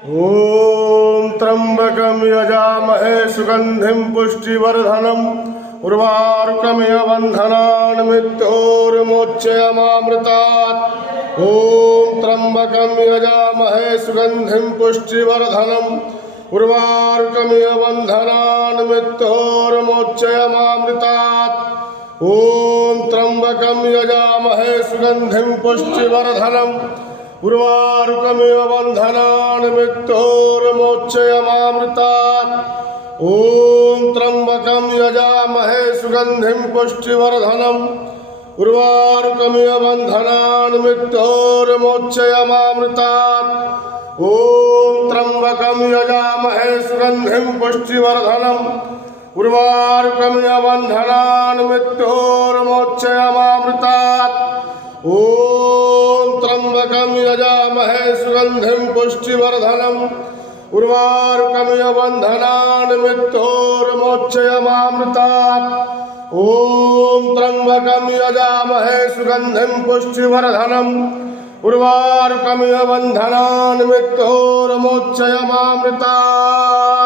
ॐ त्र्यंबकं यजामहे सुगंधिं पुष्टिवर्धनम् उर्वारुकमिव बन्धनान् मृत्योर्मोच्यमामृतात्। ॐ त्र्यंबकं यजामहे सुगंधिं पुष्टिवर्धनम् उर्वारुकमिव बन्धनान् मृत्योर्मोच्यमामृतात्। ॐ त्र्यंबकं यजामहे सुगंधिं पुष्टिवर्धनम् उर्वारुकमिव बन्धनान् मृत्योर्मोच्यमामृतात्। ॐ त्र्यंबकं यजामहे सुगंधिं पुष्टिवर्धनम् उर्वारुकमिव बन्धनान् मृत्योर्मोच्यमामृतात्। ॐ त्र्यंबकं यजामहे सुगंधिं पुष्टिवर्धनम् उर्वारुकमिव बन्धनान् मृत्योर्मोच्यमामृतात्। ॐ त्र्यंबकं यजामहे सुगंधिं पुष्टिवर्धनम् उर्वारुकमिव बन्धनान् मृत्योर्मोच्यमामृतात्। ॐ त्र्यंबकं यजामहे सुगंधिं पुष्टिवर्धनम् उर्वारुकमिव बन्धनान् मृत्योर्मोच्यमामृतात्। ॐ त्र्यंबकं यजामहे सुगंधिं पुष्टिवर्धनम् उर्वारुकमिव बन्धनान् मृत्योर्मोच्यमामृतात्। ॐ त्र्यंबकं यजामहे सुगंधिं पुष्टिवर्धनम् उर्वारुकमिव बन्धनान् मृत्योर्मोच्यमामृतात्। ॐ त्र्यंबकं यजामहे सुगंधिं पुष्टिवर्धनम् उर्वारुकमिव बन्धनान् मृत्योर्मोच्यमामृतात्।